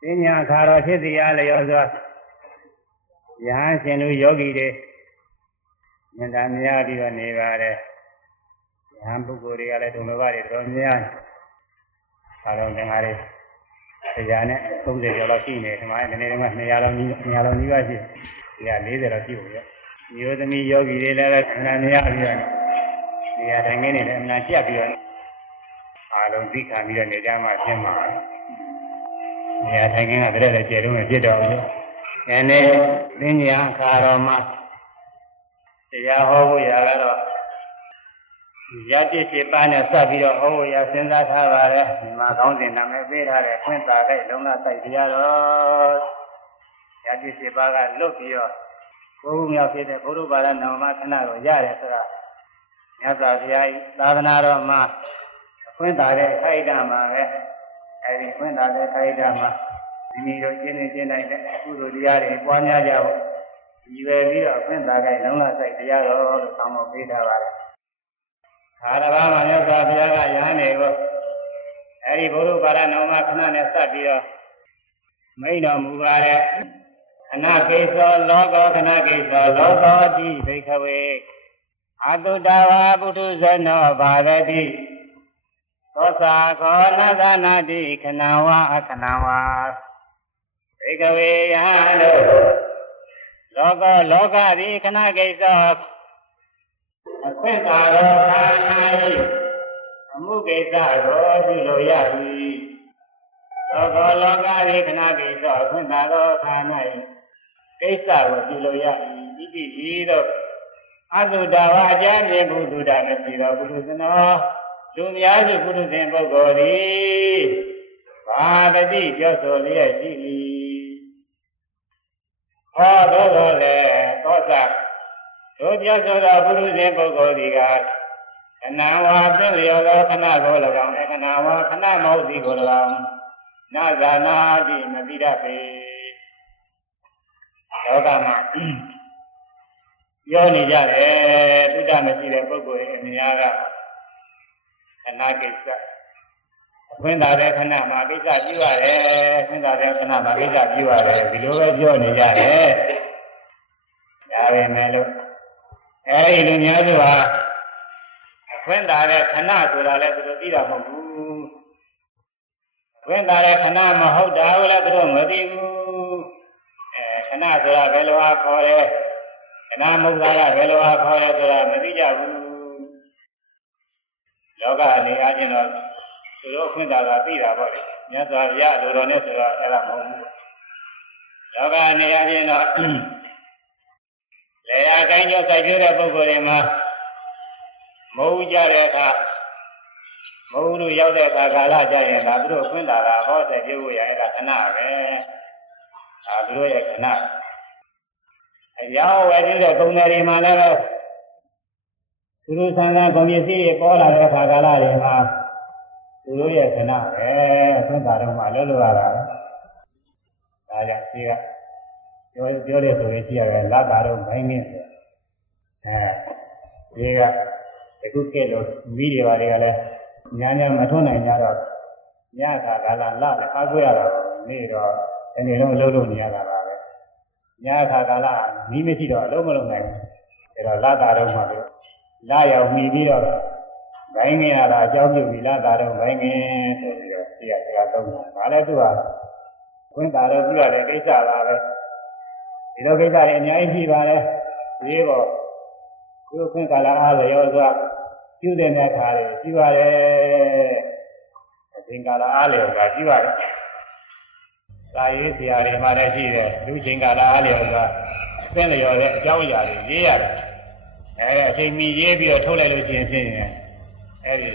ပညာခါတော်ဖြစ်စီရလျောစွာယဟန်ရှင်တို့ယောဂီတွေမြတ်တာများပြီးတော့နေပါတယ်ယဟန်ပုဂ္ဂိုလ်တွေကလည်းဒုံလောဘတွေတော်များအားလုံးသင်္ဃာတွေတရားနဲ့30ကျော်လောက်ရှိနေဒီမှာဒီနေ့တော့200လောက်200လောက်နီးပါးရှိတယ်140လောက်ရှိဘူးပြမျိုးသမီးယောဂီတွေလည်းအမှန်များပြီးတော့နေရာတိုင်းနေလည်းအမှန်ပြတ်ပြီးတော့အားလုံးသိခံပြီးတော့နေကြမှာဖြစ်မှာ နေရာတိုင်းကတည်းကလည်းကျေတုံးနဲ့ဖြစ်တော်ဘူး။ဒီနေ့သင်ညာခါတော်မှာတရားဟောဖို့ရကတော့ရတိရှိပါနဲ့စပ်ပြီးတော့ဟောဖို့ရစဉ်းစားထားပါတယ်။ဒီမှာကောင်းစဉ်နာမည်ပေးထားတဲ့ခွင့်သာတဲ့လုံလတိုက်တရားတော်ရတိရှိပါကလွတ်ပြီးတော့ဘုရားမြောက်ဖြစ်တဲ့ဘုရားဘာသာနာမခဏကိုရတယ်ဆိုတာမြတ်စွာဘုရားဤသာသနာတော်မှာခွင့်သာတဲ့ခိုက်တာမှာပဲ အဲဒီခွင့်သာတဲ့ခိုက်တာမှာဒီနည်းတော့ကျင့်နေကျင့်နိုင်တဲ့ကုသိုလ်တရားတွေပွားများကြဖို့ဒီပဲပြီးတော့ခွင့်သာတဲ့လုံလတိုက်တရားတော်လို့ဆောင်းမပေးထားပါတယ်ခါရဘာမှာမြတ်စွာဘုရားကယဟန်တွေကိုအဲဒီဘုရားဘာသာနာမခဏနဲ့စပ်ပြီးတော့မိန်တော်မူပါတဲ့ခဏကိစ္စလောကောခဏကိစ္စလောကောတိဘိခဝေအတုတဝါပုထုဇနောဘာဝတိ သောသာခောနသနာတိခဏဝအခဏဝဘိခဝေယဟတို့လောကောလောကသည်ခဏကိစ္စအခွင့်သာတော်ခန္ဓာ၏အမှုကိစ္စကိုပြုလို့ရသည်လောကောလောကသည်ခဏကိစ္စအခွင့်သာတော်ခန္ဓာ၏ကိစ္စကိုပြုလို့ရသည်ဣတိဤသို့အသုတဝါအကျမ်းမြင်ဘုဒ္ဓတာမရှိတော်ဘုရုဇနော လူများစုဘုရုဇင်ပုဂ္ဂိုလ်သည်ဘာတတိပြောဆိုလျက်ရှိ၏ဟောတော်တော်လေသောသတို့ပြောဆိုတော်ဘုရုဇင်ပုဂ္ဂိုလ်သည်ကခဏဝါပြည့်လျော်သောခဏကို၎င်းခဏဝါခဏမဟုတ်သည်ကို၎င်းနာဇာနာတိမတိရပေလောကမှာပြောနေကြတယ်သုဒ္ဓမရှိတဲ့ပုဂ္ဂိုလ်ရဲ့အများက ခဏကိစ္စအခွင့်သာတဲ့ခဏမှာကိစ္စပြုရတယ်ခွင့်သာတဲ့ခဏမှာကိစ္စပြုရတယ်ဒီလိုပဲပြောနေကြတယ်ဒါပဲမဲ့လို့အဲဒီလူများစုဟာအခွင့်သာတဲ့ခဏဆိုတာလည်းသူတို့သိတာမဟုတ်ဘူးအခွင့်သာတဲ့ခဏမဟုတ်တာကိုလည်းသူတို့မသိဘူးအဲခဏဆိုတာဘယ်လိုအားခေါ်လဲခဏမဟုတ်တာကဘယ်လိုအားခေါ်လဲဆိုတာမသိကြဘူး လောကအနေအချင်းတော့သူတို့ခွင့်သာတာသိတာပေါ့လေမြတ်စွာဘုရားလိုတော်နဲ့ဆိုတော့အဲ့ဒါမဟုတ်ဘူးလောကအနေအချင်းတော့လေယာကိုင်းကျော်စိုက်ပြတဲ့ပုဂ္ဂိုလ်တွေမှာမဟုတ်ကြတဲ့အခါမဟုတ်လို့ရောက်တဲ့အခါကာလကြရင်ဒါသူတို့ခွင့်သာတာဟောတဲ့ပြုဖို့ရအဲ့ဒါခဏပဲဒါသူတို့ရဲ့ခဏအကြောင်းဝယ်ပြီးတဲ့ပုံစံတွေမှာလည်း သူတို့ဆန္ဒကုန်ပစ္စည်းတွေပေါ်လာတဲ့အခါကာလတွေမှာသူတို့ရဲ့ခဏပဲသင်္ခါရမှာလွတ်လွတ်ရတာဒါကြောင့်ဒီကပြောပြောတဲ့ဆိုရင်ရှိရတယ်လတ်တာတော့မိုင်းနေတယ်အဲဒီကတခုကဲလို့မိတွေပါတွေကလည်းညာညာမထွန်းနိုင်ကြတော့ညခါကာလလလည်းအားကိုးရတာနေတော့ဒီနေ့လုံးအလုပ်လုပ်နေရတာပါပဲညခါကာလမိမရှိတော့အလုပ်မလုပ်နိုင်ဘူးဒါတော့လတ်တာတော့မှလို့ လာရောက်မိပြီးတော့ဘိုင်းငင်ရတာအကြောင်းပြုပြီးလာတာတော့ဘိုင်းငင်ဆိုပြီးတော့သိရစကားသုံးတယ်။ဒါလည်းသူကခွင့်တာတော့ပြုရတဲ့ကိစ္စပါပဲ။ဒီလိုကိစ္စတွေအများကြီးရှိပါတယ်။ဒီတော့ကိုယ်ခွင့်ကာလအားလျော်စွာပြုတဲ့နေခါတွေရှိပါတယ်။အချိန်ကာလအားလျော်စွာပြုရတယ်။သာရေးဆရာတွေမှလည်းရှိတယ်။လူချိန်ကာလအားလျော်စွာသင်လျော်တဲ့အကြောင်းအရာတွေရေးရတယ်။ အဲအချိန်မီရေးပြီးတော့ထုတ်လိုက်လို့ရှိရင်ဖြင့်အဲ့ဒီ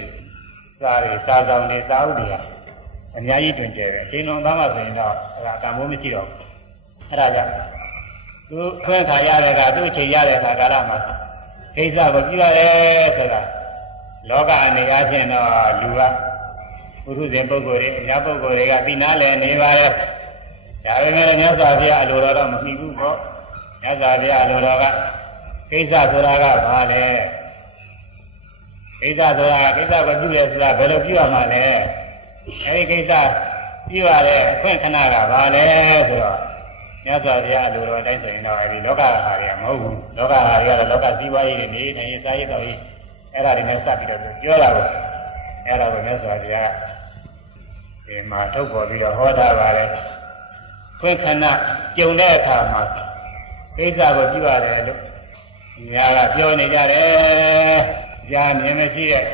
စာတွေစာဆောင်တွေစာအုပ်တွေကအများကြီးတွင်ကျဲတယ်အချိန်လုံးသားမှဆိုရင်တော့အဲ့ဒါတန်ဖိုးမရှိတော့ဘူးအဲ့ဒါကြောင့်သူခွင့်ခါရတဲ့ကသူ့အချိန်ရတဲ့ခါကာလမှာကိစ္စကိုပြုရတယ်ဆိုတာလောကအနေအချင်းတော့လူကပုထုဇဉ်ပုဂ္ဂိုလ်တွေအများပုဂ္ဂိုလ်တွေကသိနာလဲနေပါလေဒါပေမဲ့မြတ်စွာဘုရားအလိုတော်တော့မပြီးဘူးပေါ့မြတ်စွာဘုရားအလိုတော်က ကိစ္စဆိုတာကဘာလဲကိစ္စဆိုတာကိစ္စကိုပြုရဲဆိုတာဘယ်လိုပြုရမှာလဲအဲဒီကိစ္စပြီးပါလေအခွင့်ခဏကပါလေဆိုတော့မြတ်စွာဘုရားလူတော်အတိုင်းဆိုရင်တော့အဲဒီလောကဟာတွေကမဟုတ်ဘူးလောကဟာတွေကတော့လောကစည်းဝါးရေးတွေနေနေရေးစားရေးတော်ရေးအဲ့ဒါတွေနဲ့စပ်ပြီးတော့ပြောတာကိုအဲ့ဒါကိုမြတ်စွာဘုရားဒီမှာထုတ်ပေါ်ပြီးတော့ဟောတာပါလေခွင့်ခဏကြုံတဲ့အခါမှာကိစ္စကိုပြုရတယ်လို့ ညာကပြောနေကြတယ်ကြာမြင်မရှိတဲ့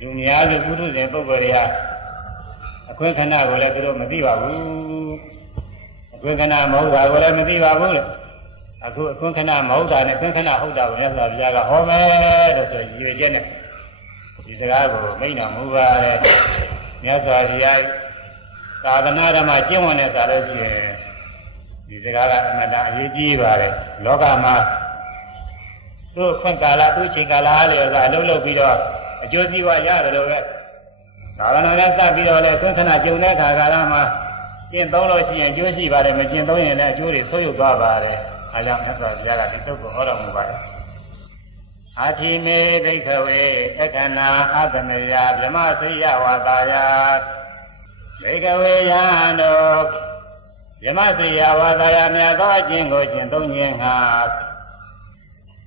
လူများစုပုထုဇဉ်ပုဂ္ဂိုလ်တွေဟာအခွင့်ခဏကိုလည်းသူတို့မသိပါဘူးအခွင့်ခဏမဟုတ်တာကိုလည်းမသိပါဘူးလို့အခုအခွင့်ခဏမဟုတ်တာနဲ့အခွင့်ခဏဟုတ်တာကိုမြတ်စွာဘုရားကဟောမယ်လို့ဆိုရည်ရွယ်ချက်နဲ့ဒီစကားကိုမိန့်တော်မူပါတယ်မြတ်စွာဘုရားသာသနာဓမ္မကျင့်ဝတ်နဲ့သာလို့ရှိရင်ဒီစကားကအမှန်တန်အရေးကြီးပါတယ်လောကမှာ သူ့ခွင့်ကာလသူ့ချိန်ကာလအားလျော်စွာအလုပ်လုပ်ပြီးတော့အကျိုးစီးပွားရတယ်လို့ပဲသာသနာ့နဲ့စပ်ပြီးတော့လည်းသွန်ခဏကျုံတဲ့ခါကာလမှာကျင့်သုံးလို့ရှိရင်ကျိုးရှိပါတယ်မကျင့်သုံးရင်လည်းအကျိုးတွေဆိုးရုပ်သွားပါတယ်အဲကြောင့်မြတ်စွာဘုရားကဒီသုတ်ကိုဟောတော်မူပါတယ်အာတိမေဒိဋ္ဌဝေအခဏာအသမယဗြဟ္မစိယဝါတာယဘေကဝေယံတို့ဗြဟ္မစိယဝါတာယမြတ်သောအကျင့်ကိုကျင့်သုံးခြင်းဟာ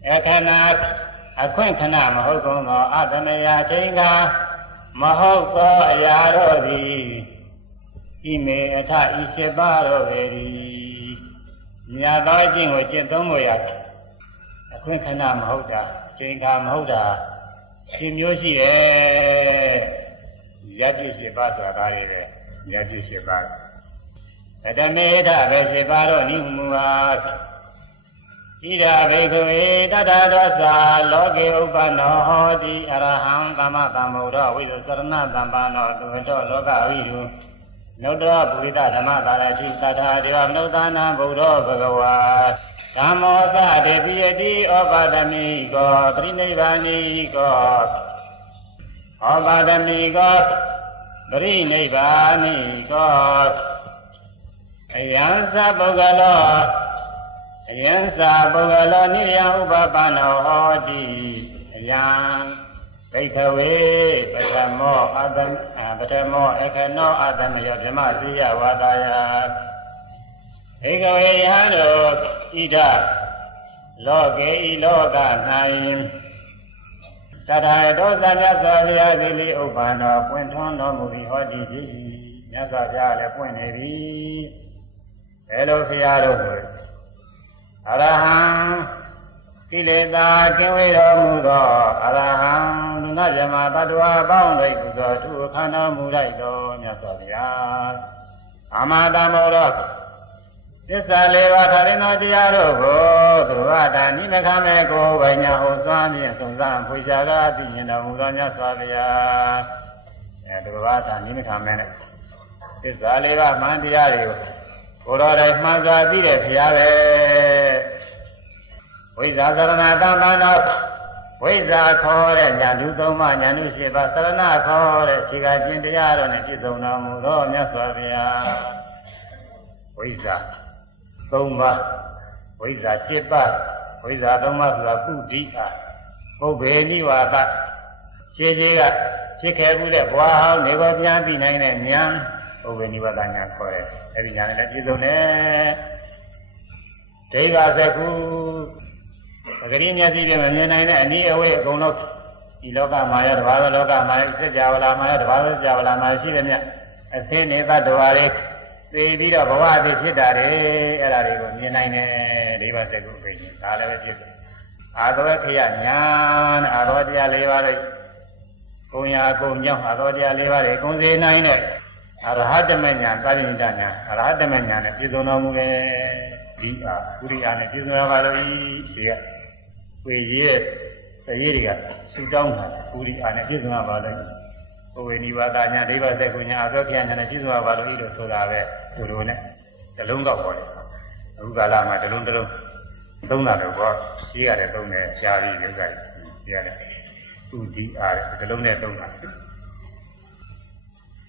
အခဏာအခွင့်ခဏမဟုတ်ကုန်သောအသမယချိန်ကမဟုတ်သောအရာတို့သည်ဤမေအထဤရှိပါတော့ပေ၏မြတ်သောအကျင့်ကိုကျင့်သုံးလို့ရအခွင့်ခဏမဟုတ်တာချိန်ခါမဟုတ်တာရှင်မျိုးရှိတယ်ရတ္တိရှိပါဆိုတာဒါတွေပဲရတ္တိရှိပါသတမေထပဲရှိပါတော့ဤမူဟာ ဣဒာဘိကဝေတတ္တသောသာလောကေဥပ္ပနောဟောတိအရဟံသမ္မသမ္ဗုဒ္ဓဝိသုသရဏသမ္ပန္နောသူတောလောကဝိရုနုတ္တရပုရိသဓမ္မတာရတိသတ္ထာဒေဝမနုဿာနာဗုဒ္ဓဘဂဝါဓမ္မောသတေပိယတိဩပါဒမိကောပရိနိဗ္ဗာနိကောဩပါဒမိကောပရိနိဗ္ဗာနိကောအယံသပုဂ္ဂလော အယံသာပုဂ္ဂလောနိယဥပပန္နောဟောတိအယံဘိခဝေပထမောအတ္တပထမောအခနောအတ္တမယောဗြဟ္မသိယဝါဒယဘိခဝေယံတို့ဣဒလောကေဤလောက၌သတ္ထာတောသမြတ်စွာဘုရားသည်လေဥပ္ပန္နောပွင့်ထွန်းတော်မူသည်ဟောတိဖြစ်၏မြတ်စွာဘုရားလည်းပွင့်နေပြီဘယ်လိုဘုရားတို့ဆို အရဟံကိလေသာကင်းဝေးတော်မူသောအရဟံလူနာဇမတ attva ပေါင်းတို့ကုသိုလ်သူခန္ဓာမူလိုက်တော်မြတ်စွာဘုရားအမတမောရောသစ္စာလေးပါးထာရင်တော်တရားတို့ကိုသူဝတာနိမခမဲကိုဝိညာဟုသွမ်းဖြင့်သုံးစားဖွေရှာသာသိမြင်တော်မူသောမြတ်စွာဘုရားအဲသူဝတာနိမခမဲနဲ့သစ္စာလေးပါးမှန်တရားတွေကို ကိုတော်တိုင်မှန်စွာသိတဲ့ဘုရားပဲဝိဇာသရဏတမ္ပန္နောဝိဇာခေါ်တဲ့ညာလူသုံးပါးညာလူရှိပါသရဏခေါ်တဲ့ခြေကခြင်းတရားတော်နဲ့ပြည့်စုံတော်မူသောမြတ်စွာဘုရားဝိဇာသုံးပါးဝိဇာ7ပါးဝိဇာသုံးပါးဆိုတာပုဒ္ဓိအားပုဗ္ဗေနိဝါဒရှင်းကြီးကဖြစ်ခဲ့မှုတဲ့ဘွားဟောင်းနေပေါ်ပြန်ပြီးနိုင်တဲ့ဉာဏ်ပုဗ္ဗေနိဝါဒညာခေါ်တယ် အဲ့ဒီဉာဏ်နဲ့လည်းပြည့်စုံတယ်ဒိဗ္ဗစကုပဂရိမျက်စိနဲ့မမြင်နိုင်တဲ့အနည်းအဝေးအကုန်လုံးဒီလောကမှာရောတဘာသောလောကမှာစัจ java လာမှာရောတဘာသောစัจ java လာမှာရှိတယ်မြတ်အသင်းနေသတ္တဝါတွေသိပြီးတော့ဘဝအသိဖြစ်တာတွေအဲ့ဒါတွေကိုမြင်နိုင်တယ်ဒိဗ္ဗစကုပိညာဒါလည်းပဲပြည့်စုံအာသဝခယညာနဲ့အာသောတရား၄ပါးတွေကိုညာကိုမြောက်အာသောတရား၄ပါးတွေကုံစေနိုင်တဲ့ အရဟတမညာကာရိဏညာအရဟတမညာနဲ့ပြည့်စုံတော်မူတယ်ဒီအားပုရိယာနဲ့ပြည့်စုံရပါလို့ဤဒီကဝေရည်တရေတွေကဆူတောင်းတာပုရိယာနဲ့ပြည့်စုံရပါလို့ဘဝေနိဝါဒညာဒိဗ္ဗစကုညာအသောခယညာနဲ့ပြည့်စုံရပါလို့ဤလို့ဆိုတာပဲသူတို့နဲ့ဇလုံးတော့ပေါ်တယ်အခုကာလမှာဇလုံးတစ်လုံးသုံးတာတော့ဘောရှိရတယ်သုံးတယ်ရှားပြီးဥစ္စာကြီးရတယ်သူဒီအားဇလုံးနဲ့သုံးတာ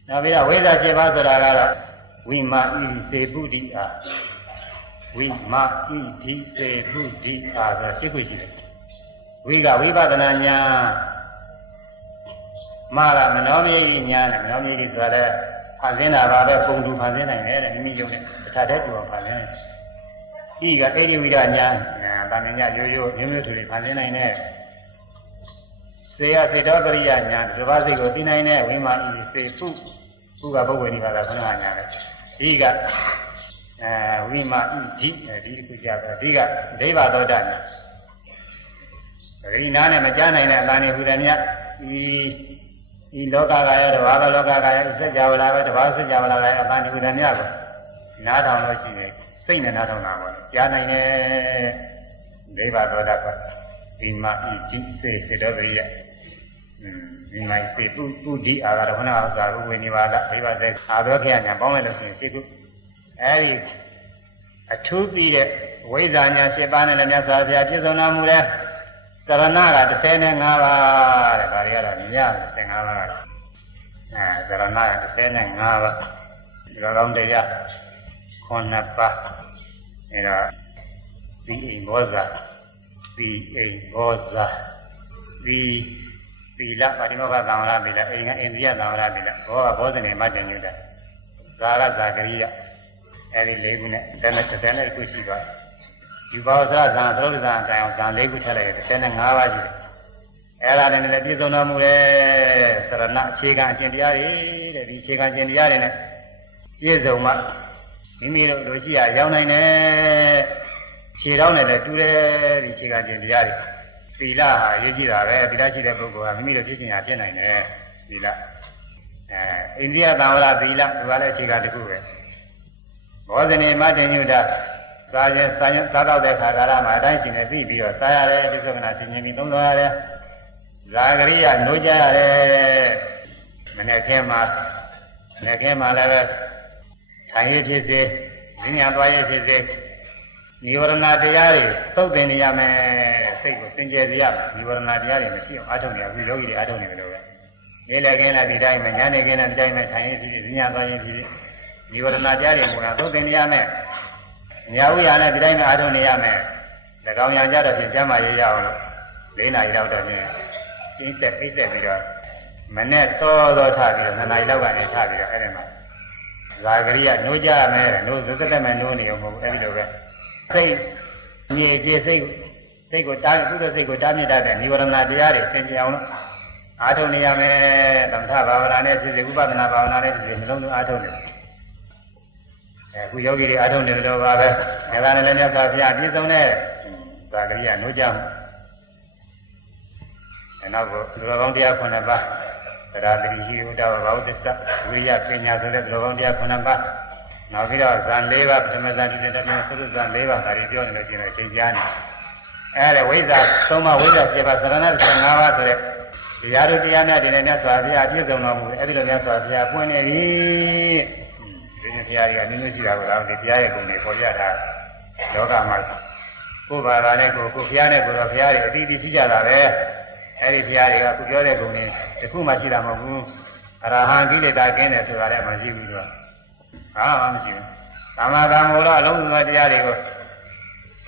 နောက်ပြီးတော့ဝိဇ္ဇာ7ပါးဆိုတာကတော့ဝိမာဣစေပုဒ္ဓိအာဝိမာဣတိစေပုဒ္ဓိအာဆိုရှင်းခွင့်ရှိတယ်ဝိကဝိပဿနာဉာဏ်မာရမနောမြေဉာဏ်နဲ့မနောမြေဆိုတာလည်းဖန်ဆင်းတာပါပဲပုံတူဖန်ဆင်းနိုင်တယ်တဲ့မိမိယုံနဲ့တစ်ထပ်တည်းတူအောင်ဖန်ဆင်းတယ်ဤကအေဒီဝိဒညာဗာမညရိုးရိုးမျိုးမျိုးထူထူဖန်ဆင်းနိုင်တဲ့ စေယစေတောပရိယညာဒီဘာစိတ်ကိုသိနိုင်တဲ့ဝိမာဤစေစုခုကပုဂ္ဂိုလ်ဒီပါကခဏညာပဲဤကအဲဝိမာဤဒီဒီခုကြပဲဒီကဒိဗ္ဗသောတညာဒီနာနဲ့မကြားနိုင်တဲ့အတန်နေဟူတယ်မြတ်ဤဤလောကကရောတဘာဝလောကကရောစัจ java လာပဲတဘာစัจ java လာလည်းအတန်နေဟူတယ်မြတ်ကိုနားထောင်လို့ရှိရင်စိတ်နဲ့နားထောင်တာပေါ့ကြားနိုင်တယ်ဒိဗ္ဗသောတကဒီမာဤဒီစေစေတော်ပရိယ ဒီမိုင်းစေပုပုဒီအာရခဏဥစ္စာကိုဝိနိပါဒဒိဗ္ဗစေအာသောခေယညာပေါင်းလိုက်လို့ရှိရင်စေပုအဲဒီအထူးပြီးတဲ့ဝိဇ္ဇာညာ၈ပါးနဲ့လည်းမြတ်စွာဘုရားပြည့်စုံတော်မူတဲ့ကရဏက35ပါးတဲ့ဒါတွေကတော့ည15ပါးအဲကရဏက35ပါးဒီလိုကောင်းတရား9ပါးအဲဒါဒီအိမ်ဘောဇာဒီအိမ်ဘောဇာဒီသီ လပါတိမောကသံဃာသီလအိမ်ကအိန္ဒိယသံဃာသီလဘောကဘောဇနေမတ္တညုတဇာရဇာကရိယအဲဒီ၄ခုနဲ့တစ်နဲ့တစ်နဲ့တစ်ခုရှိသွားယူပါဝဇဇံသုဒ္ဓဇံအတိုင်းအောင်ဇံ၄ခုထည့်လိုက်တယ်35ပါးရှိတယ်အဲ့ဒါနဲ့လည်းပြည့်စုံတော်မူတဲ့သရဏအခြေခံအကျင့်တရားတွေတဲ့ဒီအခြေခံအကျင့်တရားတွေနဲ့ပြည့်စုံမှမိမိတို့လိုရှိရရောက်နိုင်တယ်ခြေတော်နဲ့လည်းတူတယ်ဒီအခြေခံအကျင့်တရားတွေ သီလဟာရေးကြည့်တာပဲသီလရှိတဲ့ပုဂ္ဂိုလ်ကမိမိတို့ဖြစ်ချင်တာဖြစ်နိုင်တယ်သီလအဲအိန္ဒိယသံဝရသီလဒီကလည်းအခြေခံတစ်ခုပဲဘောဇနေမတ္တညုတစားရင်စားရင်စားတော့တဲ့ခါကာလမှာအတိုင်းရှင်နေသိပြီးတော့စားရတယ်ပြစ္ဆုတ်ကနာဆင်ញင်ပြီးသုံးတော်ရတယ်ဇာဂရိယနိုးကြရတယ်မနေ့ကင်းမှာမနေ့ကင်းမှာလည်းပဲထိုင်ရဖြစ်စေဉာဏ်သွားရဖြစ်စေ နိဝရဏတရားတွေသုတ်သင်နေရမယ်စိတ်ကိုစင်ကြယ်စေရမယ်နိဝရဏတရားတွေမရှိအောင်အားထုတ်နေရဘူးယောဂီတွေအားထုတ်နေတယ်လို့ပဲနေ့လည်ခင်းလာဒီတိုင်းမှာညနေခင်းလာဒီတိုင်းမှာထိုင်ရင်ဖြစ်ဖြစ်ညသွားရင်ဖြစ်ဖြစ်နိဝရဏတရားတွေမှာသုတ်သင်နေရမယ်ညာဝိယာနဲ့ဒီတိုင်းမှာအားထုတ်နေရမယ်၎င်းရံကြတော့ဖြင့်ကျမ်းမာရေးရအောင်လို့၄နာရီလောက်တော့ဖြင့်ကျင်းဆက်ဖိဆက်ပြီးတော့မနဲ့သောသောထပြီးတော့၂နာရီလောက်ကနေထပြီးတော့အဲ့ဒီမှာဇာဂရိယနိုးကြမယ်နိုးသသက်မဲ့နိုးနေအောင်မဟုတ်ဘူးအဲ့ဒီလိုပဲ စိတ်မြေကျေစိတ်စိတ်ကိုတားကုသိုလ်စိတ်ကိုတားမြစ်တတ်တဲ့និဝရဏတရားတွေသင်ကြအောင်လို့အားထုတ်နေရမယ်သမထဘာဝနာနဲ့ဖြစ်စေဥပဒနာဘာဝနာနဲ့ဖြစ်စေနှလုံးသွင်းအားထုတ်နေတယ်အခုယောဂီတွေအားထုတ်နေတယ်လို့ပါပဲအဲဒါနဲ့လည်းမြတ်စွာဘုရားပြည့်စုံတဲ့သာဂရိယနိုးကြမှုအဲနောက်ကလူတော်ကောင်းတရား9ပါးသရတိဟိဥဒ္ဒဝဘာဝတ္တဝိရိယပညာဆိုတဲ့လူတော်ကောင်းတရား9ပါး နောက်ပြီးတော့ဇန်၄ပါးပထမဇန်တိတဲ့တည်းသုဇန်၄ပါးဒါတွေပြောနေလို့ရှိရင်အချိန်ကြာနေအဲဒါဝိဇ္ဇာသုံးပါးဝိဇ္ဇာ7ပါးသရဏ15ပါးဆိုတဲ့တရားတို့တရားများတင်တဲ့မြတ်စွာဘုရားပြည့်စုံတော်မူတယ်အဲဒီလိုမြတ်စွာဘုရားပွင့်နေပြီဒီနေ့ဘုရားကြီးကနည်းနည်းရှိတာကိုတော့ဒီဘုရားရဲ့ဂုဏ်တွေပေါ်ပြတာလောကမှာကိုယ်ဘာသာနဲ့ကိုယ်ကိုဘုရားနဲ့ကိုယ်တော့ဘုရားတွေအတိအကျရှိကြတာပဲအဲဒီဘုရားတွေကခုပြောတဲ့ဂုဏ်တွေတခုမှရှိတာမဟုတ်ဘူးအရဟံကိလေသာကင်းတယ်ဆိုတာလည်းမရှိဘူးတော့ ဟာမှမရှိဘူးကာမဂံမောရအလုံးစုံတရားတွေကို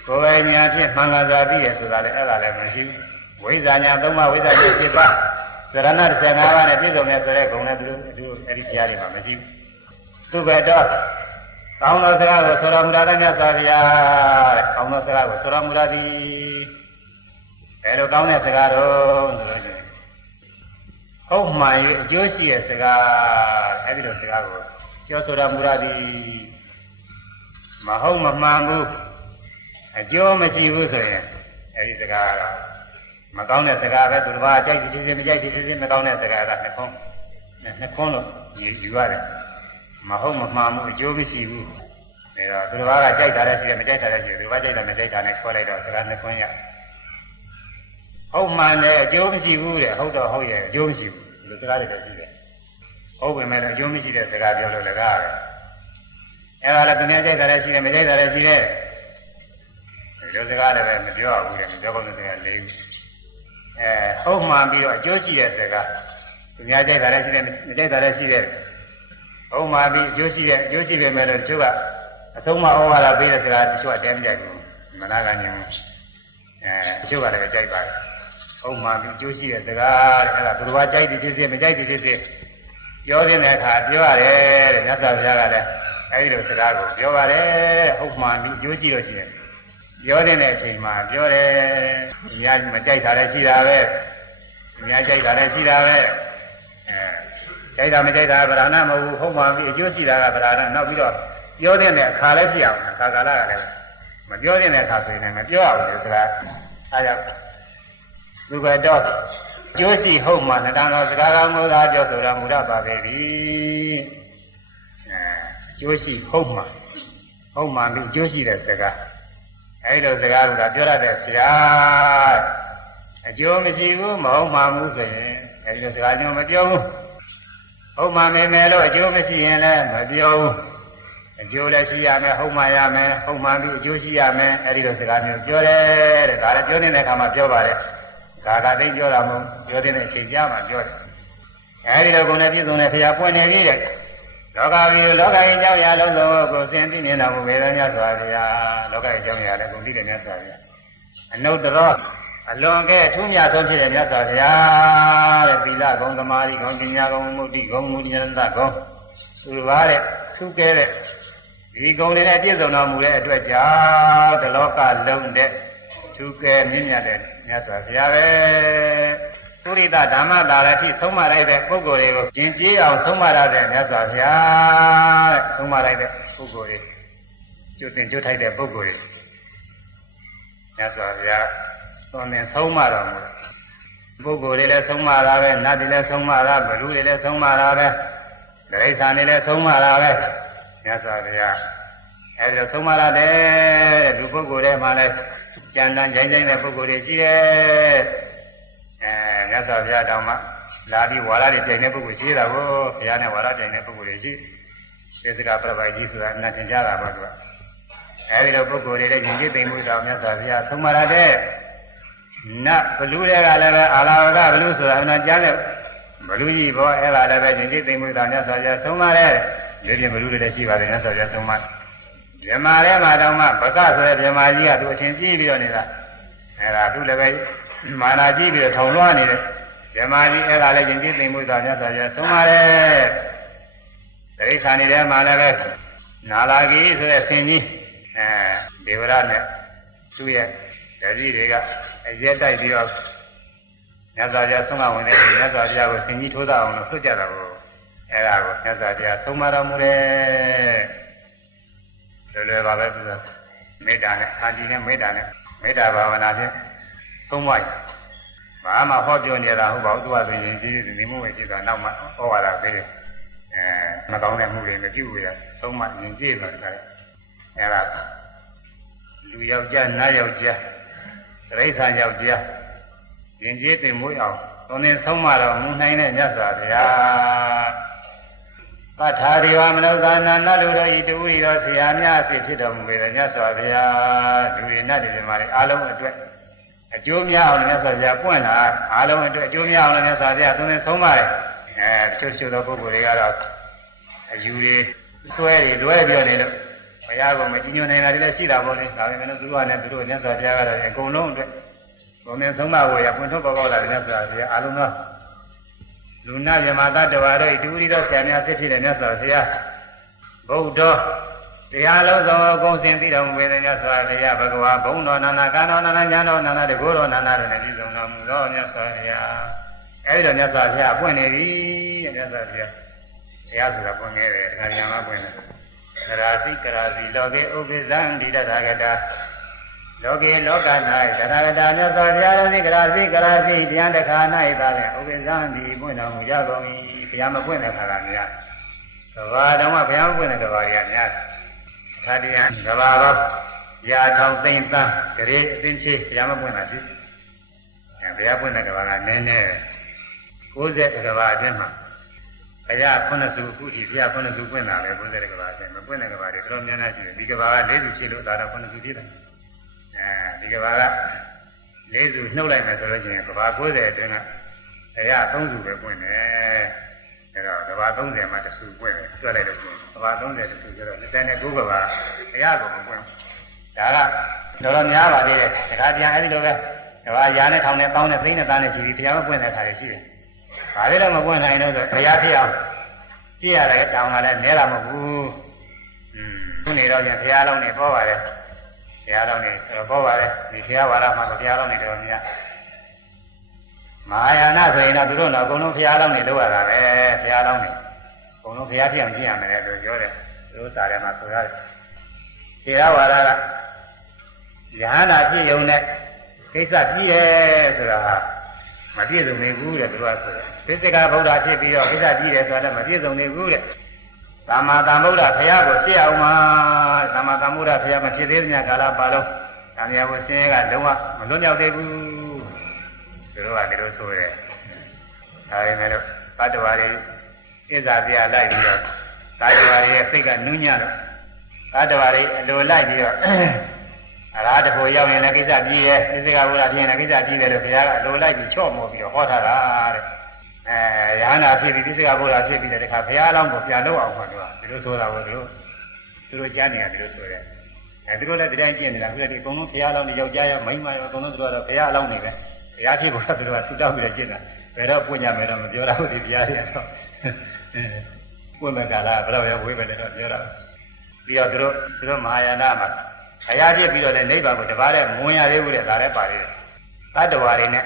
ကိုယ်ပဲညာဖြင့်မှန်ကန်စွာသိရဆိုတာလည်းအဲ့ဒါလည်းမရှိဘူးဝိဇ္ဇာညာသုံးပါးဝိဇ္ဇာညာ7ပါးသရဏ15ပါးနဲ့ပြည့်စုံတဲ့ဆိုတဲ့ဂုဏ်နဲ့သူတို့အဲ့ဒီတရားတွေမှာမရှိဘူးသူပဲတော့ကောင်းသောစကားကိုဆိုတော်မူတာလည်းမြတ်စွာဘုရားတဲ့ကောင်းသောစကားကိုဆိုတော်မူတာဒီဘယ်လိုကောင်းတဲ့စကားတော့ဆိုလို့ရှိရင်ဟုတ်မှန်ရဲ့အကျိုးရှိတဲ့စကားအဲ့ဒီလိုစကားကို ပြောဆိုတော်မူတာဒီမဟုတ်မမှန်ဘူးအကျိုးမရှိဘူးဆိုရင်အဲ့ဒီစကားကတော့မကောင်းတဲ့စကားပဲသူတစ်ပါးကြိုက်ဖြစ်ဖြစ်မကြိုက်ဖြစ်ဖြစ်မကောင်းတဲ့စကားကနှခုံးနှခုံးလို့ယူရတယ်မဟုတ်မမှန်ဘူးအကျိုးမရှိဘူးဒါတော့သူတစ်ပါးကကြိုက်တာလည်းရှိတယ်မကြိုက်တာလည်းရှိတယ်သူတစ်ပါးကြိုက်တာမကြိုက်တာနဲ့ခွဲလိုက်တော့စကားနှခွန်းရဟုတ်မှန်တယ်အကျိုးမရှိဘူးတဲ့ဟုတ်တော့ဟုတ်ရဲ့အကျိုးမရှိဘူးဒီလိုစကားတွေလည်းရှိတယ် ဟုတ်ပေမဲ့အကျိုးမရှိတဲ့စကားပြောလို့လည်းကားပဲအဲဒါလည်းသူများကြိုက်တာလည်းရှိတယ်မကြိုက်တာလည်းရှိတယ်ဒီလိုစကားလည်းပဲမပြောဘူးတဲ့မပြောကောင်းတဲ့စကားလေးခုအဲဟုတ်မှန်ပြီးတော့အကျိုးရှိတဲ့စကားသူများကြိုက်တာလည်းရှိတယ်မကြိုက်တာလည်းရှိတယ်ဟုတ်မှပြီးအကျိုးရှိတဲ့အကျိုးရှိပေမဲ့လို့တချို့ကအဆုံးမဩဝါဒပေးတဲ့စကားတချို့ကတဲမကြိုက်ဘူးမနာကညင်အဲတချို့ကလည်းကြိုက်ပါတယ်ဟုတ်မှပြီးအကျိုးရှိတဲ့စကားတဲ့အဲ့ဒါဘုရားကြိုက်တယ်ဖြစ်စေမကြိုက်တယ်ဖြစ်စေ ပြောတဲ့အခါပြောရတယ်တဲ့မြတ်စွာဘုရားကလည်းအဲဒီလိုစကားကိုပြောပါတယ်ဟုတ်မှန်ပြီကြိုးကြည့်လို့ရှိရင်ပြောတဲ့အချိန်မှာပြောတယ်။ညာမကြိုက်တာလည်းရှိတာပဲ။ညာကြိုက်တာလည်းရှိတာပဲ။အဲကြိုက်တာမကြိုက်တာဗราဏမဟုတ်ဘူးဟုတ်မှန်ပြီအကျိုးရှိတာကဗราဏနောက်ပြီးတော့ပြောတဲ့အခါလည်းဖြစ်အောင်အခါကာလကလည်းမပြောတဲ့အခါဆိုရင်လည်းမပြောရဘူးစကားအားကြောင့်သူကတော့ ကျိုးရှိဟုတ်မှနတန်တော်စကားကောင်းလို့သာပြောဆိုတော်မူရပါပဲဒီအဲကျိုးရှိဟုတ်မှဟုတ်မှလူကျိုးရှိတဲ့စကားအဲဒီလိုစကားကပြောရတဲ့ဆရာအကျိုးမရှိဘူးမဟုတ်မှဘူးဆိုရင်အဲဒီလိုစကားကြောင့်မပြောဘူးဟုတ်မှမယ်မယ်လို့အကျိုးမရှိရင်လည်းမပြောဘူးအကျိုးလည်းရှိရမယ်ဟုတ်မှရမယ်ဟုတ်မှပြီးအကျိုးရှိရမယ်အဲဒီလိုစကားမျိုးပြောတယ်တဲ့ဒါလည်းပြောနေတဲ့အခါမှာပြောပါတယ် ဒါကသိပြောတာမဟုတ်ပြောတဲ့အချိန်ကြာမှပြောတယ်အဲဒီလိုကုဏပြည့်စုံတဲ့ဖရာပွင့်နေပြီတဲ့လောကကြီးလောကကြီးကြောင့်ရာလုံးစုံကိုသင်သိမြင်တော်မူပေသောမြတ်စွာဘုရားလောကကြီးကြောင့်ရာလည်းကုန်သိတဲ့မြတ်စွာဘုရားအနုတ္တရောအလွန်ကဲအထူးမြတ်ဆုံးဖြစ်တဲ့မြတ်စွာဘုရားတဲ့သီလဂုဏ်သမာဓိဂုဏ်ပညာဂုဏ်မုဒ္တိဂုဏ်မုဒိယတဂုဏ်သူပါတဲ့ထူးကဲတဲ့ဒီဂုဏ်တွေနဲ့ပြည့်စုံတော်မူတဲ့အတွက်ကြောင့်တလောကလုံးတဲ့ ထူးကဲမြင့်မြတ်တဲ့မြတ်စွာဘုရားပဲပုရိသဓမ္မတာလည်းထိဆုံးမလိုက်တဲ့ပုဂ္ဂိုလ်တွေကိုကျင်ကြေးအောင်ဆုံးမရတဲ့မြတ်စွာဘုရားတဲ့ဆုံးမလိုက်တဲ့ပုဂ္ဂိုလ်တွေကျွတ်တင်ကျွတ်ထိုက်တဲ့ပုဂ္ဂိုလ်တွေမြတ်စွာဘုရားသွန်သင်ဆုံးမတော်မူပုဂ္ဂိုလ်တွေလည်းဆုံးမတာပဲနတ်တွေလည်းဆုံးမတာဘလူတွေလည်းဆုံးမတာပဲဒိဋ္ဌာန်တွေလည်းဆုံးမတာပဲမြတ်စွာဘုရားအဲဒီလိုဆုံးမရတယ်တဲ့လူပုဂ္ဂိုလ်တွေမှာလည်း ကြံတန်းကြိုင်ကြိုင်တဲ့ပုဂ္ဂိုလ်တွေရှိတယ်အဲမြတ်စွာဘုရားတောင်မှလာပြီးဝါရတွေပြိုင်တဲ့ပုဂ္ဂိုလ်ရှိတာကိုဘုရားနဲ့ဝါရပြိုင်တဲ့ပုဂ္ဂိုလ်တွေရှိသေစကပြပိုက်ကြီးဆိုတာအမှန်သင်ကြတာပါသူကအဲဒီလိုပုဂ္ဂိုလ်တွေလည်းယဉ်ကျေးသိမ်မှုတော်မြတ်စွာဘုရားဆုံးမရတဲ့နတ်ဘလူတွေကလည်းပဲအာလာဝကဘလူဆိုတာအမှန်ကြားတဲ့ဘလူကြီးဘောအဲ့ဒါလည်းပဲယဉ်ကျေးသိမ်မှုတော်မြတ်စွာဘုရားဆုံးမတဲ့ဒီပြင်ဘလူတွေလည်းရှိပါတယ်မြတ်စွာဘုရားဆုံးမ မြမာထဲမှာတောင်မှဘကဆိုတဲ့မြမာကြီးကသူအချင်းကြီးပြီးတော့နေတာအဲ့ဒါသူလည်းပဲမာနာကြီးပြီးတော့ထောင်လွှားနေတယ်မြမာကြီးအဲ့ဒါလည်းယဉ်ကျေးသိမ်မှုတော်မြတ်စွာဘုရားဆုံးမတဲ့တရိษံနေထဲမှာလည်းပဲနာလာကြီးဆိုတဲ့ဆင်ကြီးအဲဒေဝရနဲ့သူ့ရဲ့ဓာတိတွေကအရက်တိုက်ပြီးတော့မြတ်စွာဘုရားဆုံးမဝင်တဲ့မြတ်စွာဘုရားကိုဆင်ကြီးထိုးတာအောင်လို့ဆွတ်ကြတာကိုအဲ့ဒါကိုမြတ်စွာဘုရားဆုံးမတော်မူတယ် လွယ်လွယ်ပါပဲသူကမေတ္တာနဲ့အာတိနဲ့မေတ္တာနဲ့မေတ္တာဘာဝနာဖြင့်ဆုံးမရဘာမှဟောပြောနေတာဟုတ်ပါဘူးသူကဆိုရင်ဒီဒီမှုဝေကြည့်တာနောက်မှဟောရတာပဲအဲမကောင်းတဲ့မှုတွေမပြုတ်ရဆုံးမရင်ကြည့်တော့တယ်အဲ့ဒါလူယောက်ျားနတ်ယောက်ျားတိရစ္ဆာန်ယောက်ျားရင်ကျေးတင်မွေးအောင်သွန်သင်ဆုံးမတော်မူနိုင်တဲ့မြတ်စွာဘုရား ပဋ္ဌာရိဝမနုဿာနာနတ်လူတို့ဤတူဤသောဆရာများအဖြစ်ဖြစ်တော်မူပေတဲ့မြတ်စွာဘုရားလူရည်နတ်တွေမှာအားလုံးအတွက်အကျိုးများအောင်မြတ်စွာဘုရားပွင့်လာအားလုံးအတွက်အကျိုးများအောင်မြတ်စွာဘုရားသွန်သင်ဆုံးမတယ်အဲတချို့တချို့သောပုဂ္ဂိုလ်တွေကတော့အယူတွေဆွဲတွေလွဲပြောနေလို့ဘုရားကမကြည်ညိုနိုင်တာတွေလည်းရှိတာပေါ့လေဒါပေမဲ့သူတို့ကလည်းသူတို့မြတ်စွာဘုရားကတော့အကုန်လုံးအတွက်ဘုံနဲ့သုံးပါးကိုရပွင့်ထုတ်ပေါ်ပေါက်လာတဲ့မြတ်စွာဘုရားအလုံးသော လူနာမြမသတ္တဝါတို့ဤတူရီတော်ဆရာများဖြစ်ဖြစ်တဲ့မြတ်စွာဘုရားဗုဒ္ဓတရားလုံးစုံအကုန်စင်သိတော်မူပေတဲ့မြတ်စွာဘုရားဘဂဝါဘုံတော်နာနာကံတော်နာနာညာတော်နာနာတကောတော်နာနာတို့နဲ့ပြည့်စုံတော်မူသောမြတ်စွာဘုရားအဲဒီတော့မြတ်စွာဘုရားအပွင့်နေပြီတဲ့မြတ်စွာဘုရားတရားဆိုတာပွင့်နေတယ်တရားညာမှာပွင့်တယ်ကရာစီကရာစီလောကေဥပိဇံဒိဋ္ဌာဂတာ လောကေလောက၌ကရာဂတာမြတ်စွာဘုရားတော်စီကရာစီကရာစီတရားတစ်ခါ၌သာလဲဥပိဇံဒီပွင့်တော်မူကြကုန်၏ဘုရားမပွင့်တဲ့ခါကများကဘာတော်မှဘုရားမပွင့်တဲ့ကဘာတွေကများသာတရားကဘာတော့ရာထောင်သိမ့်သန်းဂရေအသိချေဘုရားမပွင့်တာရှိအဲဘုရားပွင့်တဲ့ကဘာကနည်းနည်း90ကဘာအတွင်းမှာဘုရားခုနှစ်စုအခုထိဘုရားခုနှစ်စုပွင့်တာလေဘုရားတဲ့ကဘာအတွင်းမပွင့်တဲ့ကဘာတွေတော်တော်များများရှိတယ်ဒီကဘာက၄စုရှိလို့ဒါတော့ခုနှစ်စုဖြစ်တယ် အဲဒီကဘာက၄စုနှုတ်လိုက်မယ်ဆိုလို့ချင်းကဘာ90အတွင်းကဘုရား3စုပဲပွင့်တယ်အဲတော့ကဘာ30မှာတစ်စုပွင့်တယ်တွက်လိုက်လို့ချင်းကဘာ30တစ်စုဆိုတော့29ကဘာဘုရားကမပွင့်ဒါကတော်တော်များပါသေးတယ်တခါပြန်အဲဒီလိုပဲကဘာရာနဲ့ထောင်နဲ့ပေါင်းနဲ့သိန်းနဲ့သားနဲ့ကြည့်ပြီးဘုရားမပွင့်တဲ့ခါတွေရှိတယ်။ဘာလို့လဲမပွင့်နိုင်တော့ဆိုဘုရားဖြစ်အောင်ဖြစ်ရတယ်တောင်းလာလဲနဲတာမဟုတ်ဘူးอืมခုနေတော့ကျဘုရားလုံးနေပေါ်ပါတယ် ဘုရားလုံးနေတော့ပေါ်ပါတယ်ဒီဘုရားဝါဒမှာဘုရားလုံးနေတော့မြတ်မဟာယာနဆိုရင်တော့သူတို့တော့အကုန်လုံးဘုရားလုံးနေလောက်ရတာပဲဘုရားလုံးနေအကုန်လုံးဘုရားဖြစ်အောင်ကျင့်ရမယ်လို့ပြောတယ်သူတို့စာထဲမှာဆိုရတယ်ဘုရားဝါဒကယဟန္တာဖြစ်ုံနဲ့ကိစ္စပြီးတယ်ဆိုတာဟာမပြည့်စုံနေဘူးတဲ့သူကဆိုတယ်သစ္စကဗုဒ္ဓဖြစ်ပြီးတော့ကိစ္စပြီးတယ်ဆိုတာလည်းမပြည့်စုံနေဘူးတဲ့ သမ္မာသမ္ဗုဒ္ဓဘုရားကိုဖြစ်အောင်မှာသမ္မာသမ္ဗုဒ္ဓဘုရားမဖြစ်သေးတဲ့ညကာလပါလုံး။ဒါမျိုးကိုဆင်းရဲကလုံးဝမလွတ်မြောက်သေးဘူး။သူတို့ကဒီလိုဆိုရဲ။ဒါပေမဲ့လို့တတ္တဝါတွေဣဇာပြလိုက်ပြီးတော့တတ္တဝါတွေရဲ့စိတ်ကနူးညံ့လို့တတ္တဝါတွေအလိုလိုက်ပြီးတော့အရာတဖို့ရောက်ရင်လည်းကိစ္စပြီးရဲ့သစ္စကဘုရားဖြစ်ရင်လည်းကိစ္စပြီးတယ်လို့ဘုရားကအလိုလိုက်ပြီးချော့မော်ပြီးတော့ဟောထားတာတဲ့။ အဲရဟန္တာဖြစ်ပြီးသစ္စကဘုရားဖြစ်ပြီးတဲ့တခါဘုရားအလောင်းကိုပြန်လို့အောင်မှာသူကဒီလိုဆိုတာကိုသူတို့သူတို့ကြားနေရဒီလိုဆိုရဲ။အဲသူတို့လည်းဒီတိုင်းကျင့်နေတာခုတည်းဒီအကုန်လုံးဘုရားအလောင်းတွေယောက်ျားရောမိန်းမရောအကုန်လုံးသူတို့ကတော့ဘုရားအလောင်းတွေပဲ။ဘုရားဖြစ်ဖို့ကသူတို့ကဆူတောင်းပြီးတော့ကျင့်တာ။ဘယ်တော့ပွင့်ကြမယ်တော့မပြောတာဟုတ်ဒီဘုရားတွေကတော့အဲပွင့်မဲ့ကာလဘယ်တော့ရောဝေးမယ်လည်းတော့ပြောတာ။ပြီးတော့သူတို့သူတို့မဟာယာနမှာဘုရားဖြစ်ပြီးတော့လည်းနိဗ္ဗာန်ကိုတပါးနဲ့မဝင်ရသေးဘူးတဲ့ဒါလည်းပါသေးတယ်။တတ္တဝါတွေနဲ့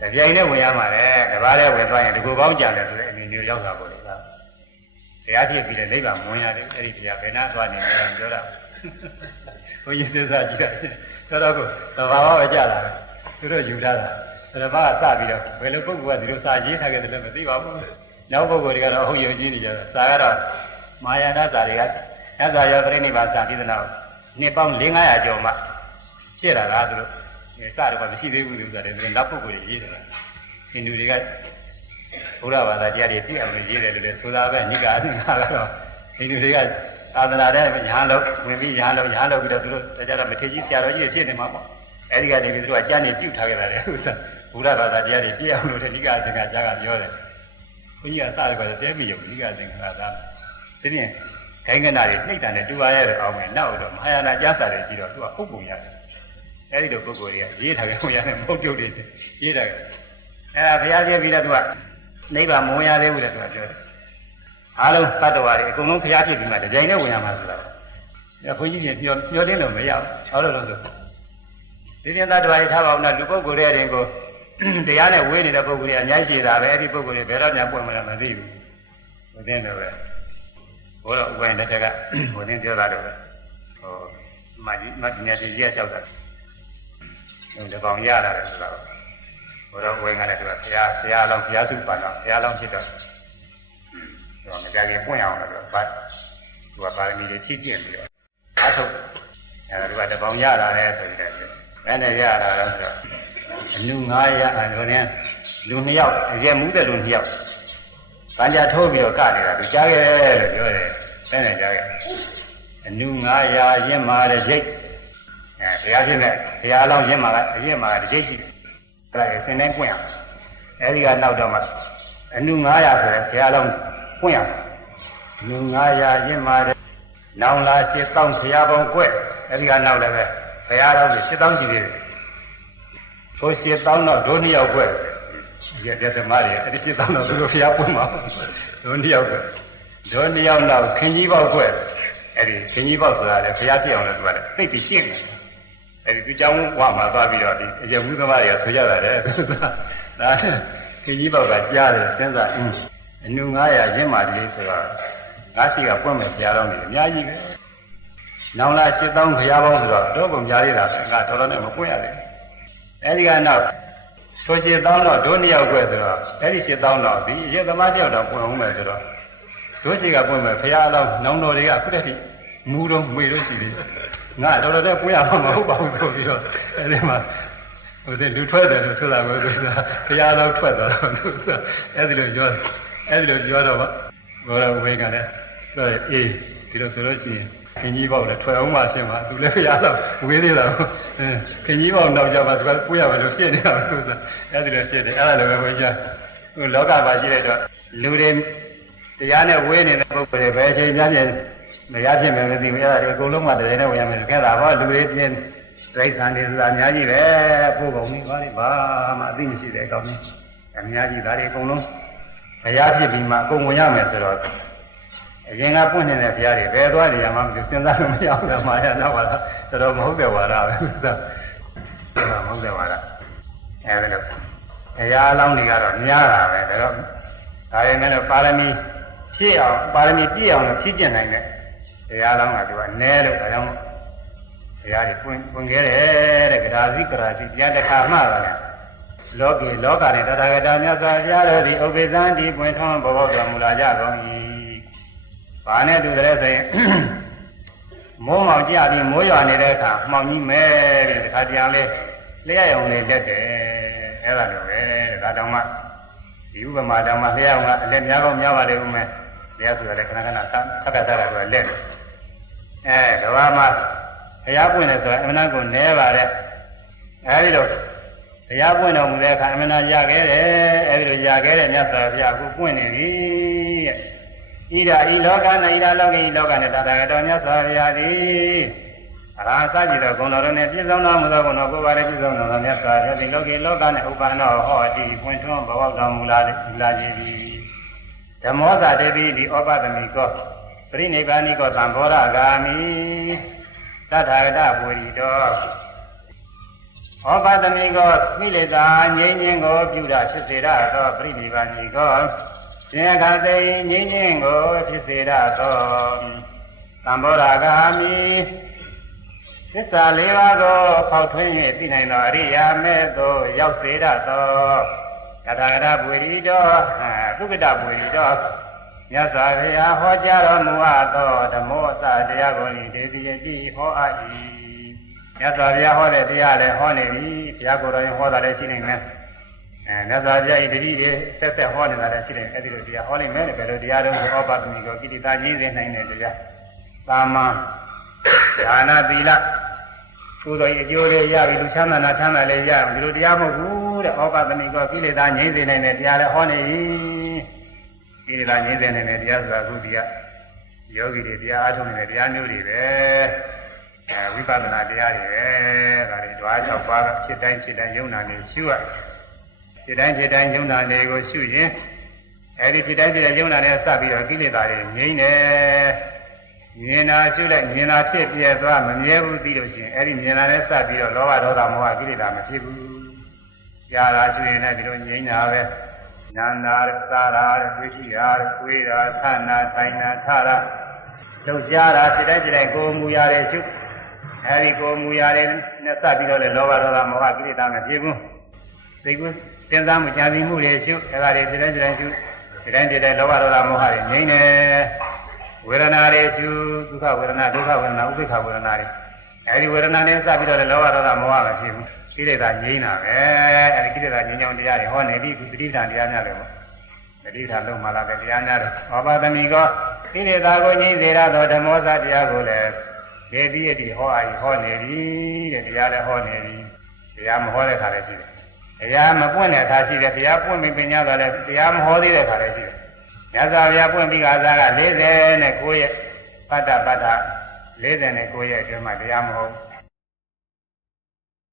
တပြိုင်နဲ့ဝင်ရမှာလေတပါးနဲ့ဝင်သွားရင်ဒီကိုကောင်းကြတယ်ဆိုတဲ့အနေမျိုးရောက်တာပေါ့လေက။တရားဖြစ်ပြီးတဲ့နိဗ္ဗာန်ဝင်ရတယ်အဲ့ဒီတရားဘယ်နာသွားနေလဲပြောတာ။ဘုန်းကြီးသစ္စာကြည့်တာတော်တော်ကိုသဘာဝပဲကြတာပဲ။သူတို့ယူထားတာ။သဘာဝစပြီးတော့ဘယ်လိုပုဂ္ဂိုလ်ကဒီလိုစာရေးထားခဲ့တယ်လဲမသိပါဘူး။နောက်ပုဂ္ဂိုလ်တွေကတော့ဟုတ်ယုံကြည်နေကြတယ်။စာကတော့မာယာနာစာတွေကသစ္စာရောပြိဋိဘစာပြီးတဲ့နောက်နှစ်ပေါင်း500ကျော်မှဖြစ်လာတာသူတို့ စတော့မရှိသေးဘူးသူဆိုတယ်နောက်ပုဂ္ဂိုလ်တွေရေးတယ်ဟိန္ဒူတွေကဘုရားဘာသာတရားတွေပြည့်အောင်လို့ရေးတယ်လို့လည်းဆိုတာပဲညိကာအင်းကတော့ဟိန္ဒူတွေကသာသနာတဲ့ညာလို့ဝင်ပြီးညာလို့ညာလို့ပြီးတော့သူတို့တရားတော်မထေကြီးဆရာတော်ကြီးဖြစ်နေမှာပေါ့အဲဒီကနေပြီးသူတို့ကကြားနေပြုတ်ထားခဲ့တာလေဥစ္စာဘုရားဘာသာတရားတွေပြည့်အောင်လို့လည်းညိကာအင်းကကြားကပြောတယ်ဘုန်းကြီးကစတယ်ကတော့တဲမယုံညိကာအင်းကသာဒီနေ့ခိုင်းကနာတွေနှိပ်တန်နဲ့တူပါရဲ့အောင်မယ်နောက်တော့မဟာယာနာကျမ်းစာတွေကြည့်တော့သူကပုပ်ပုံရတယ် အဲဒီလိုပုဂ္ဂိုလ်တွေကရေးထားခဲ့ပုံရတယ်မဟုတ်ပြုတ်တွေရေးထားခဲ့အဲဒါဘုရားပြပြီးတော့သူကနိဗ္ဗာန်မဝင်ရသေးဘူးလေသူကပြောတယ်အားလုံးတတ္တဝါတွေအကုန်လုံးဘုရားဖြစ်ပြီးမှတကြိမ်နဲ့ဝင်ရမှာဆိုတာအဲဘုန်းကြီးပြင်ပြောပြောတင်းလို့မရဘူးဘာလို့လဲဆိုဒီတင်တတ္တဝါတွေထားပါအောင်လားလူပုဂ္ဂိုလ်တွေတွေကိုတရားနဲ့ဝေးနေတဲ့ပုဂ္ဂိုလ်တွေအများကြီးရှိတာပဲအဲ့ဒီပုဂ္ဂိုလ်တွေဘယ်တော့မှပွင့်မလာမသိဘူးဘုရင်တော်ပဲဘုရားဥပိုင်လက်ထက်ကဘုရင်ပြောတာတော့ပဲဟောမကြီးမတင်ရည်ကြီးရောက်တာ ဒီကောင်ရလာတယ်ဆိုတော့ဘုရားဥပိုင်ကလည်းသူကဘုရားဘုရားလောင်းဘုရားစုပါတော့ဘုရားလောင်းဖြစ်တော့သူကမကြခင်ပွင့်အောင်လို့ပါသူကပါရမီတွေဖြည့်ကျင့်ပြီးတော့အထုတ်အဲဒါသူကတကောင်ရလာတယ်ဆိုပြီးတော့ဘယ်နဲ့ရလာတော့ဆိုတော့အနု900အဲဒါနဲ့လူ2ယောက်အရက်မူးတဲ့လူ2ယောက်ဗန်ကြထိုးပြီးတော့ကနေတာသူကြားခဲ့လို့ပြောတယ်ဘယ်နဲ့ကြားခဲ့အနု900ရင့်မာတဲ့ရိတ် အဲဘုရားရှင်နဲ့ဘုရားအလောင်းရင့်မာကအရင့်မာတဲ့ရိတ်ရှိတယ်အဲ့ဒါဆင်းတိုင်းပွင့်အောင်အဲဒီကနောက်တော့မှအနု900ဆိုတဲ့ဘုရားအလောင်းပွင့်အောင်အနု900ရင့်မာတဲ့နောင်လာ8000ဘုရားပေါင်းကွဲ့အဲဒီကနောက်လည်းပဲဘုရားတော်ကြီး8000ရှိသေးတယ်ဆို8000တော့ဒုနှစ်ယောက်ကွဲ့ရတဲ့ဓမ္မတွေအဲ့ဒီ8000တော့သူတို့ဘုရားပွင့်မှာဒုနှစ်ယောက်ကွဲ့ဒုနှစ်ယောက်နောက်ခင်ကြီးပေါက်ကွဲ့အဲ့ဒီခင်ကြီးပေါက်ဆိုတာလေဘုရားပြည့်အောင်လို့သူကလည်းသိပြီးရှင်းတယ် အဲဒီသူကြောင်းဝါမှာသွားပြီးတော့ဒီအယဝုသမားတွေကဆွေကြတာလေဒါခင်ကြီးပေါက်ကကြားတယ်စဉ်းစားအင်းအနု900ရင်းမာလေးဆိုတာငါးစီကပွင့်မယ်ဘုရားတော်နေအများကြီးပဲနောင်လာ7000ဘုရားပေါင်းဆိုတော့တော့ပုံများရတာငါတော်တော်နဲ့မပွင့်ရတယ်အဲဒီကနောက်ဆိုရှင်တောင်းတော့ဒုနှစ်ယောက်ွယ်ဆိုတော့အဲ့ဒီရှင်တောင်းတော့ဒီရေသမားတယောက်တော့ပွင့်အောင်မယ်ဆိုတော့ဒုရှိကပွင့်မယ်ဖရာအောင်နောင်တော်တွေကခုတည်းကမူတော့မွေတော့ရှိသေးတယ် ငါတော်တော်နဲ့ပွင့်ရမှာမဟုတ်ပါဘူးဆိုပြီးတော့အဲ့ဒီမှာဟိုတဲ့လူထွက်တယ်လို့ဆိုတာကိုသူကဘုရားတော်ထွက်သွားတော့သူကအဲ့ဒီလိုပြောအဲ့ဒီလိုပြောတော့ဘောရဝေကလည်းဆိုအေးဒီလိုဆိုလို့ရှိရင်ခင်ကြီးပေါက်လည်းထွက်အောင်မှရှင်းပါသူလည်းဘုရားတော်ဝေးသေးတာခင်ကြီးပေါက်နောက်ကြပါသူကပွင့်ရမယ်လို့ရှင်းနေတာလို့ဆိုအဲ့ဒီလိုရှင်းတယ်အဲ့ဒါလည်းပဲဘုရားဟိုလောကပါရှိတဲ့တော့လူတွေတရားနဲ့ဝေးနေတဲ့ပုဂ္ဂိုလ်တွေဘယ်အချိန်များပြန် မရဖြစ်မယ်မသိဘူးအဲ့ဒါတွေအကုန်လုံးမှတည်းနဲ့ဝင်ရမယ်ခဲ့တာဟောလူတွေပြင်းဒိဋ္ဌာန်တွေဆိုတာအများကြီးပဲပို့ကုန်ပြီဘာလဲဘာမှအသိမရှိတဲ့အကောင်းကြီးအများကြီးဒါတွေအကုန်လုံးဘုရားဖြစ်ပြီးမှအကုန်ဝင်ရမယ်ဆိုတော့အရင်ကပွင့်နေတဲ့ဘုရားတွေဘယ်သွားနေရမှမသိစဉ်းစားလို့မရဘူးလားမာယာနောက်ပါလားတော်တော်မဟုတ်တဲ့ဝါဒပဲသူကမဟုတ်တဲ့ဝါဒအဲဒီလိုဘုရားအလောင်းတွေကတော့များတာပဲဒါတော့ဒါရင်လည်းပါရမီဖြည့်အောင်ပါရမီပြည့်အောင်လို့ဖြည့်ကျင့်နိုင်တဲ့ ဘုရားအလောင်းကသူကအနည်းလို့ဒါကြောင့်ဘုရားတွေပွင့်ပွင့်ခဲ့တယ်တဲ့ကရာစီကရာစီတရားတစ်ခါမှတော့လေလောကီလောကနဲ့တထာဂတာမြတ်စွာဘုရားတို့သည်ဥပ္ပဇံဒီပွင့်ထွန်းဘောဘောတော်မူလာကြကုန်၏။ဘာနဲ့တူတယ်ဆိုရင်မိုးမောင်ကြပြီးမိုးရွာနေတဲ့အခါမှောင်ကြီးမဲတဲ့တခါတည်းအောင်လေးလျှက်ရုံလေးလက်တယ်အဲ့ဒါလိုပဲတဲ့ဒါတောင်မှဒီဥပမာတောင်မှလျှက်ရုံကအလက်များကောင်းများပါလေဦးမယ်လျှက်ဆိုရတဲ့ခဏခဏသက်ကသတာကလက်တယ် အဲကဘာမှာဘုရားပွင့်တယ်ဆိုရင်အမှန်ကိုနဲပါတယ်အဲဒီလိုဘုရားပွင့်တော်မူတဲ့အခါအမှန်ရခဲ့တယ်အဲဒီလိုရခဲ့တဲ့မြတ်စွာဘုရားကိုပွင့်နေပြီတဲ့ဣဒဤလောက၌ဣဒလောကဤလောကနဲ့တာတာတော်မြတ်စွာဘုရားသည်အရာစကြည့်တော့ဂုဏတော်တို့နဲ့ပြည့်စုံတော်မူသောဂုဏတော်ကိုယ်ပါရပြည့်စုံတော်မြတ်စွာဘုရားသည်လောကီလောကနဲ့ဥပ္ပန္နောဟောတိပွင့်ထွန်းဘဝတော်မူလာလာခြင်းသည်ဓမ္မောသာတေတိဒီဩပဒမိကော ပရိနိဗ္ဗာနိကောသံဘောရဂာမိတထာဂတပုရိတောဩပဒမိကောမိလေသာငြိမ်းခြင်းကိုပြုတာဖြစ်စေရသောပရိနိဗ္ဗာနိကောရှင်အခါသိငြိမ်းခြင်းကိုဖြစ်စေရသောသံဘောရဂာမိသစ္စာလေးပါးကိုဖောက်ထွင်း၍သိနိုင်သောအရိယာမေသို့ရောက်စေရသောတထာဂတပုရိတောသုက္ကတပုရိတော မြတ်စွာဘုရားဟောကြားတော်မူအပ်သောဓမ္မောစတရားကိုဒေတိယကြည်ဟောအပ်၏မြတ်စွာဘုရားဟောတဲ့တရားလည်းဟောနေပြီဘုရားကိုယ်တော်ရင်ဟောတာလည်းရှိနေမယ်အဲမြတ်စွာဘုရားဤတတိတွေဆက်ဆက်ဟောနေတာလည်းရှိတယ်အဲဒီလိုတရားဟောလိမ့်မယ်ဘယ်လိုတရားတော်ကိုဩပါသမီကိုကိတိတာကြီးစေနိုင်တဲ့တရားသာမန်ဒါနသီလကုသိုလ်အကျိုးလေးရပြီလူချမ်းသာနာချမ်းသာလေးရပြီဒီလိုတရားမဟုတ်ဘူးတဲ့ဩပါသမီကိုကိလေသာငြိမ်းစေနိုင်တဲ့တရားလည်းဟောနေပြီ ကိလေသာငြိမ်းစေနိုင်တဲ့တရားဆိုတာအခုဒီကယောဂီတွေတရားအားထုတ်နေတဲ့တရားမျိုးတွေပဲအဲဝိပဿနာတရားတွေပဲဒါတွေဓဝါ6ပါးကဖြစ်တိုင်းဖြစ်တိုင်းယုံနာနေရှုရဖြစ်တိုင်းဖြစ်တိုင်းယုံနာနေကိုရှုရင်အဲဒီဖြစ်တိုင်းဖြစ်တဲ့ယုံနာနဲ့စပြီးတော့ကိလေသာတွေငြိမ်းတယ်မြင်တာရှုလိုက်မြင်တာဖြစ်ပြဲသွားမမြဲဘူးသိလို့ရှိရင်အဲဒီမြင်တာနဲ့စပြီးတော့လောဘဒေါသမောဟကိလေသာမဖြစ်ဘူးကြားတာရှုရင်လည်းဒီလိုငြိမ်းတာပဲ နာနာရစားတာရတွေ့ရှိတာရကိုယ်တာဆန္နာထိုင်တာထတာလှုပ်ရှားတာဖြစ်တိုင်းဖြစ်တိုင်းကိုယ်မူရတဲ့ရှုအဲဒီကိုယ်မူရတဲ့နဲ့စပြီးတော့လေလောဘဒေါသမောဟကိလေသာမဖြစ်ဘူးသိကူစဉ်းစားမှုကြံစည်မှုတွေရှုအဲဒါတွေဖြစ်တိုင်းဖြစ်တိုင်းရှုဖြစ်တိုင်းဖြစ်တိုင်းလောဘဒေါသမောဟတွေငြိမ်းတယ်ဝေဒနာတွေရှုဒုက္ခဝေဒနာဒုက္ခဝေဒနာဥပိ္ပခဝေဒနာတွေအဲဒီဝေဒနာနဲ့စပြီးတော့လေလောဘဒေါသမောဟမဖြစ်ဘူး ကိလေသာငြိမ်းတာပဲအဲဒီကိလေသာငြိမ်းကြောင်းတရားတွေဟောနေပြီသတိဋ္ဌာန်တရားများတယ်ပေါ့သတိဋ္ဌာန်လုံးမှလာတဲ့တရားများတယ်ဟောပါသမီကောကိလေသာကိုငြိမ်းစေရသောဓမ္မောသတရားကိုလည်းဒေတိယတိဟောအားဟောနေပြီတဲ့တရားလည်းဟောနေပြီတရားမဟောတဲ့ခါလည်းရှိတယ်တရားမပွင့်တဲ့အခါရှိတယ်တရားပွင့်ပြီးပညာတော်လည်းတရားမဟောသေးတဲ့အခါလည်းရှိတယ်မြတ်စွာဘုရားပွင့်ပြီးကစားက49ရက်ပတ္တပတ္တ49ရက်အတွင်းမှာတရားမဟုတ်